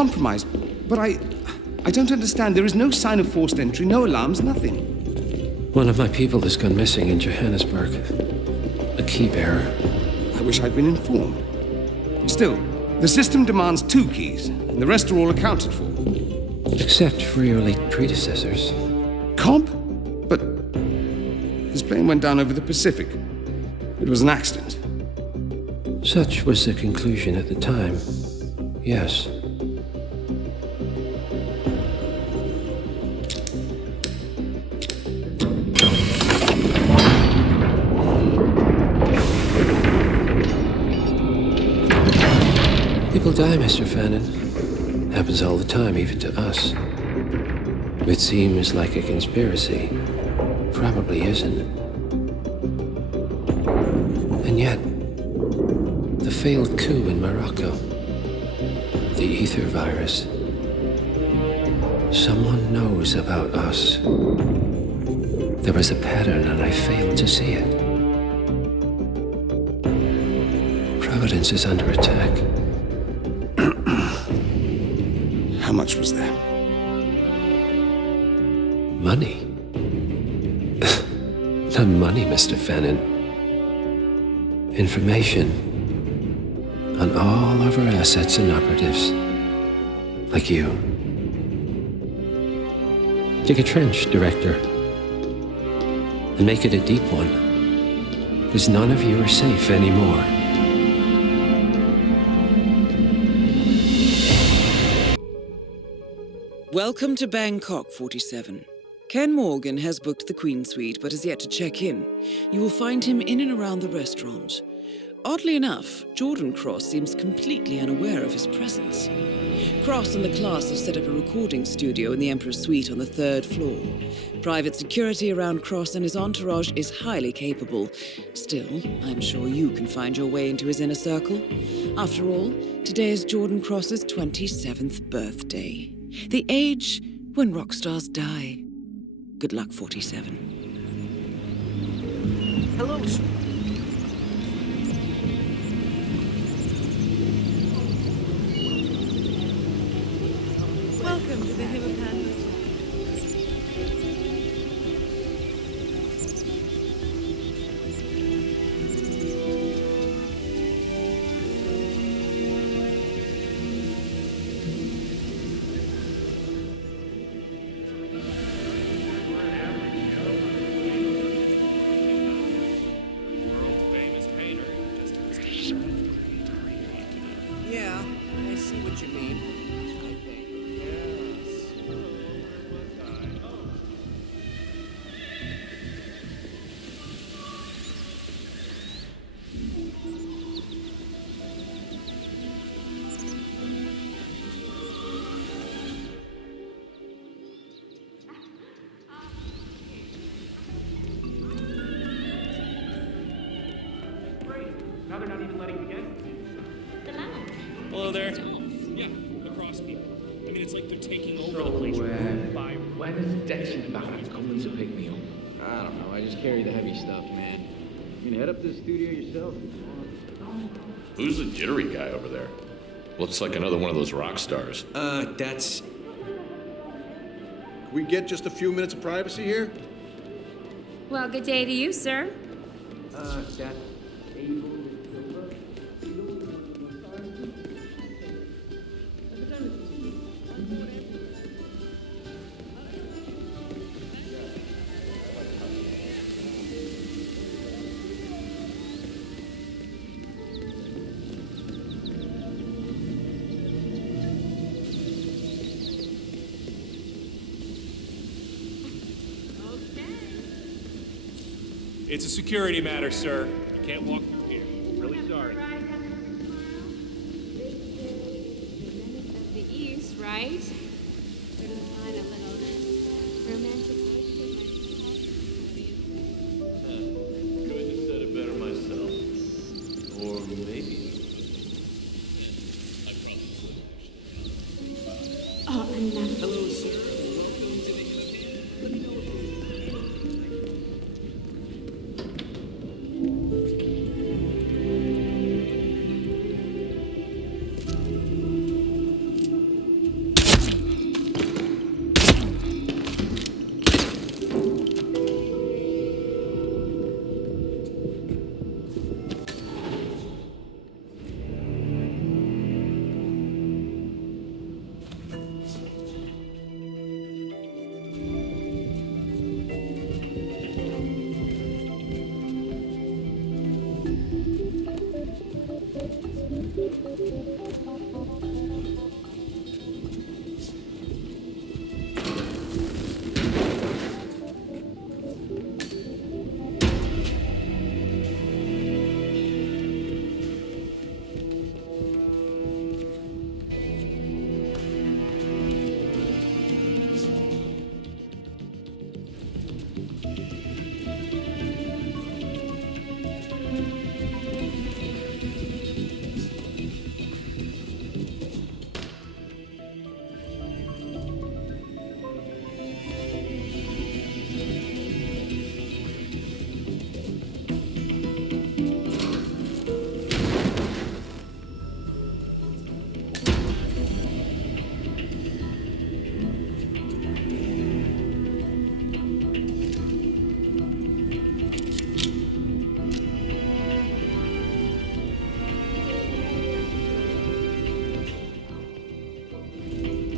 compromised. But I don't understand. There is no sign of forced entry, no alarms, nothing. One of my people has gone missing in Johannesburg. A key bearer. I wish I'd been informed. Still, the system demands 2 keys, and the rest are all accounted for. Except for your late predecessors. Cobb? But his plane went down over the Pacific. It was an accident. Such was the conclusion at the time. Yes. People die, Mr. Fannin. Happens all the time, even to us. It seems like a conspiracy. Probably isn't. And yet, the failed coup in Morocco, the ether virus. Someone knows about us. There was a pattern and I failed to see it. Providence is under attack. How much was there? Money. Not money, Mr. Fannin. Information on all of our assets and operatives. Like you. Dig a trench, Director. And make it a deep one. Because none of you are safe anymore. Welcome to Bangkok, 47. Ken Morgan has booked the Queen Suite, but has yet to check in. You will find him in and around the restaurant. Oddly enough, Jordan Cross seems completely unaware of his presence. Cross and the class have set up a recording studio in the Emperor's Suite on the 3rd floor. Private security around Cross and his entourage is highly capable. Still, I'm sure you can find your way into his inner circle. After all, today is Jordan Cross's 27th birthday. The age when rock stars die. Good luck, 47. Hello, sir. Welcome to the Hitman Hotel. Yeah, I see what you mean. Now they're not even letting me in. Hello there. Yeah, lacrosse people. I mean, it's like they're taking over the place. Why does Dexter Barrett come to pick me up? I don't know. I just carry the heavy stuff, man. You can head up to the studio yourself if you want. Who's the jittery guy over there? Looks like another one of those rock stars. That's... Can we get just a few minutes of privacy here? Well, good day to you, sir. That's... It's a security matter, sir. You can't walk through here. Really sorry. Of the East, right? Couldn't find a little romantic Couldn't have said it better myself. Or maybe. I probably would. Oh, enough. Hello, sir. Welcome to the Hitman. Let me know if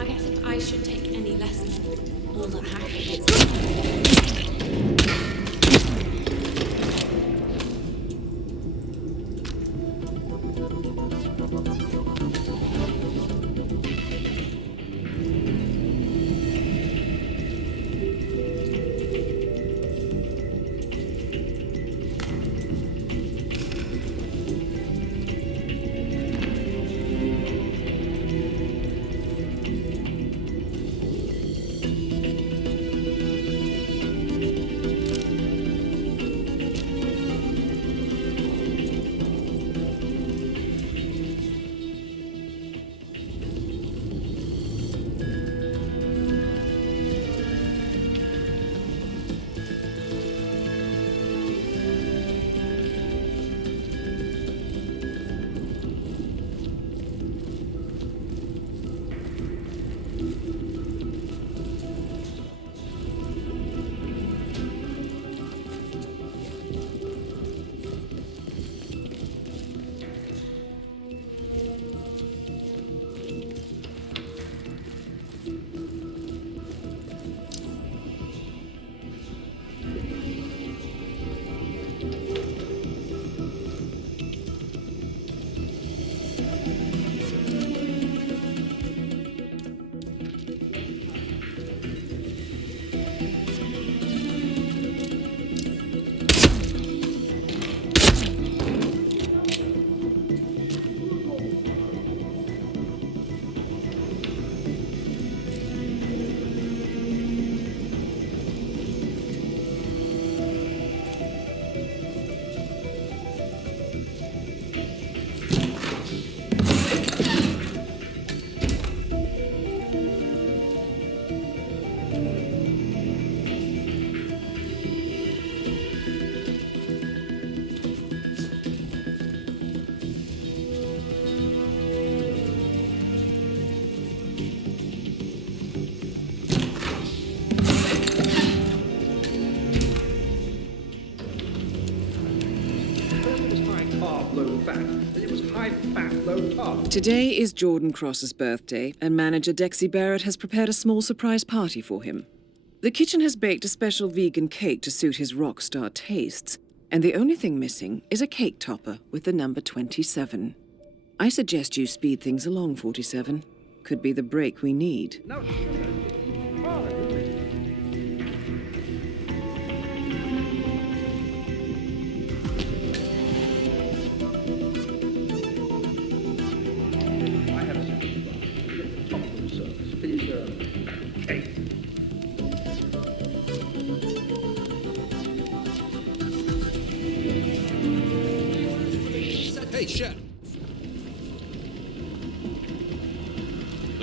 I guess if I should take any lesson, all that happened is... Today is Jordan Cross's birthday, and manager Dexy Barrett has prepared a small surprise party for him. The kitchen has baked a special vegan cake to suit his rock star tastes, and the only thing missing is a cake topper with the number 27. I suggest you speed things along, 47. Could be the break we need. No, Hey, Chef.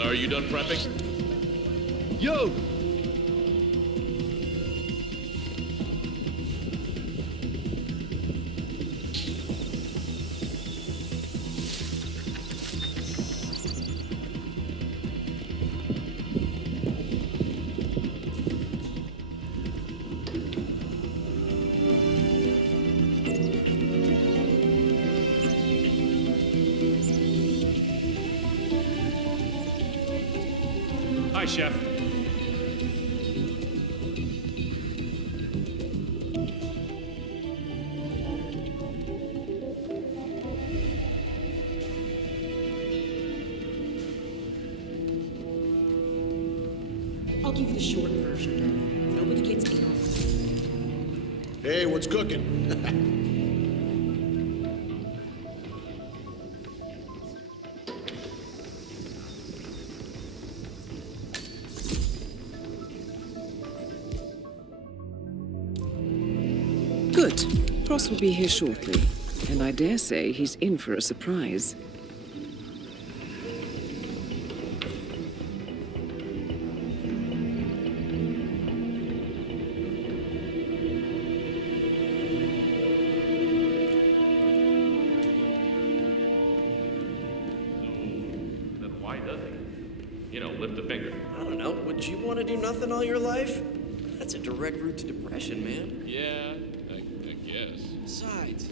Are you done prepping? Yo! Hi, Chef. I'll give you the short version. Nobody gets in on it. Hey, what's cooking? Good. Cross will be here shortly, and I dare say he's in for a surprise. Then why does he? You know, lift a finger. I don't know. Would you want to do nothing all your life? That's a direct route to depression, man. Yeah, I guess. Besides,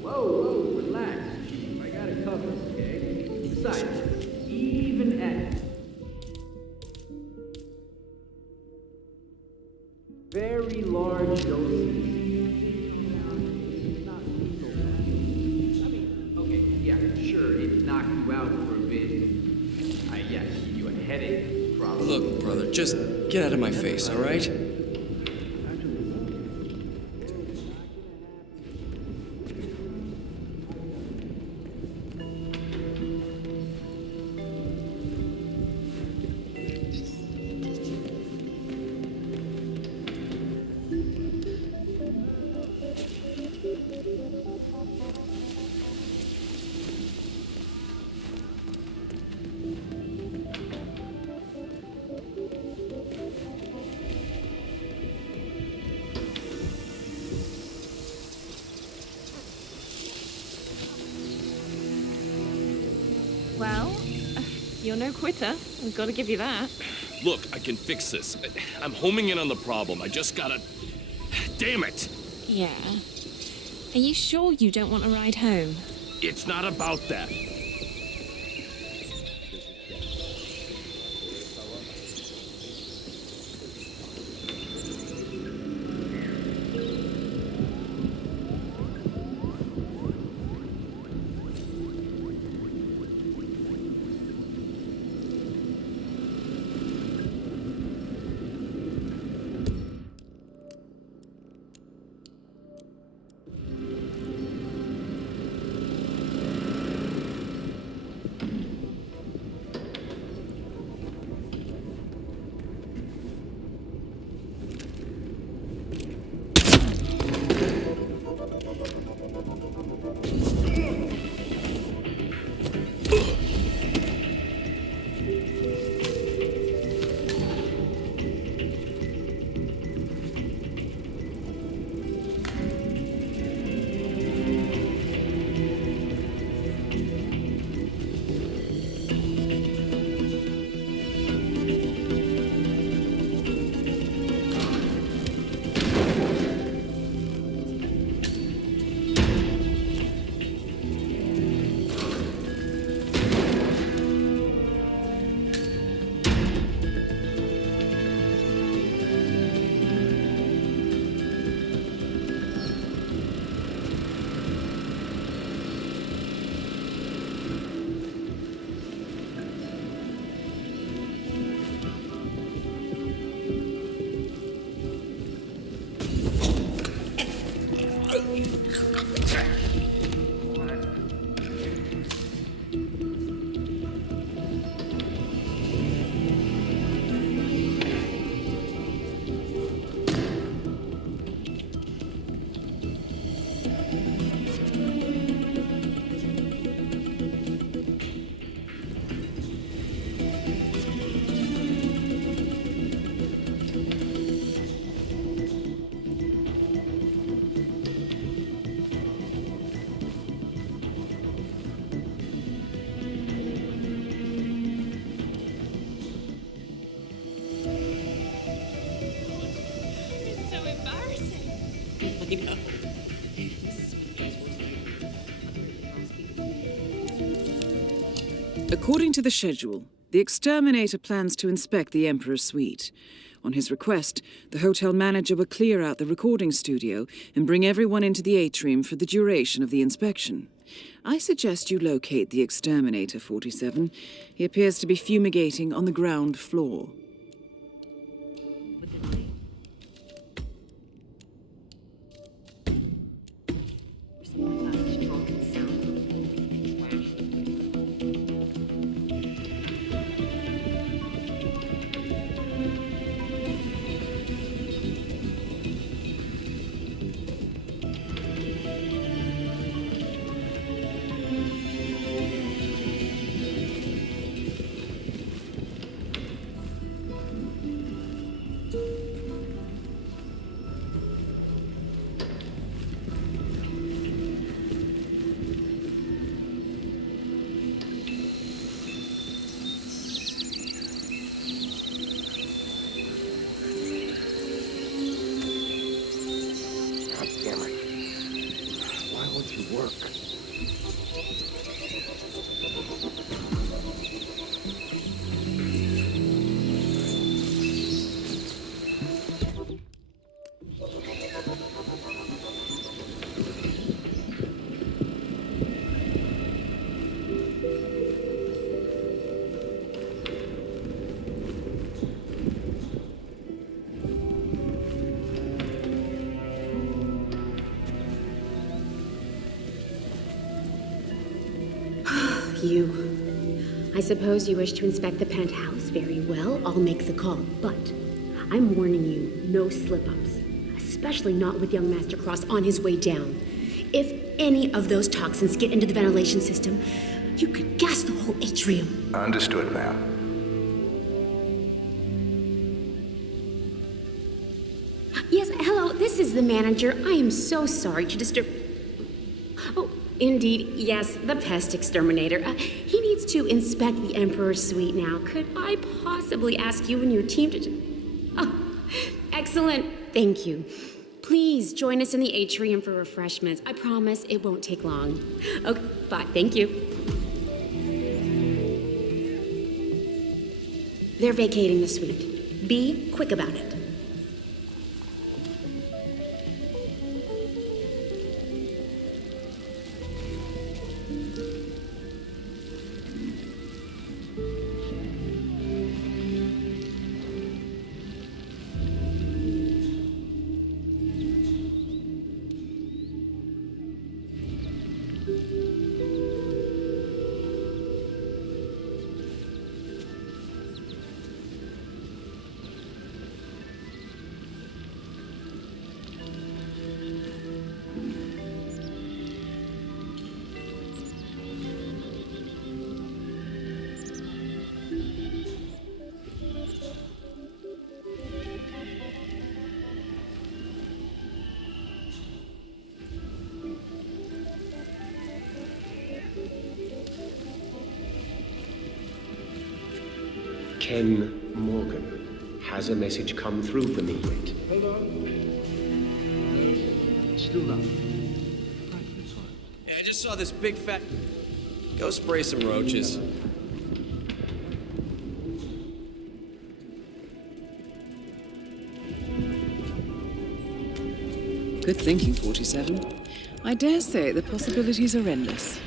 Whoa, relax, Chief. I got it covered, okay? Besides, even at very large doses. Not lethal. I mean, okay, yeah, sure, it knocked you out for a bit. Yeah, give you a headache, probably. look, brother, just get out of my face, all right? Well, you're no quitter. I've got to give you that. Look, I can fix this. I'm homing in on the problem. I just gotta... Damn it! Yeah. Are you sure you don't want to ride home? It's not about that. According to the schedule, the exterminator plans to inspect the Emperor's suite. On his request, the hotel manager will clear out the recording studio and bring everyone into the atrium for the duration of the inspection. I suggest you locate the exterminator, 47. He appears to be fumigating on the ground floor. I suppose you wish to inspect the penthouse. Very well, I'll make the call. But I'm warning you, no slip-ups. Especially not with young Master Cross on his way down. If any of those toxins get into the ventilation system, you could gas the whole atrium. Understood, ma'am. Yes, hello, this is the manager. I am so sorry to disturb... Oh, indeed, yes, the pest exterminator. He needs to inspect the Emperor's suite now. Could I possibly ask you and your team to... Oh, excellent. Thank you. Please join us in the atrium for refreshments. I promise it won't take long. Okay, bye. Thank you. They're vacating the suite. Be quick about it. Ken Morgan. Has a message come through for me yet? Hello? Still nothing. Yeah, I just saw this big fat... Go spray some roaches. Good thinking, 47. I dare say the possibilities are endless.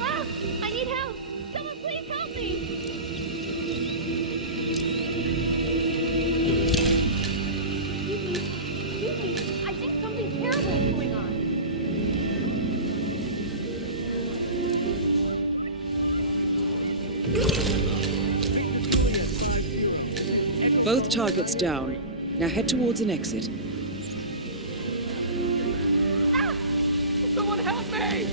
Ah! I need help! Someone please help me! Excuse me. I think something terrible is going on. Both targets down. Now head towards an exit. Ah! Someone help me!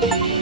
Thank you.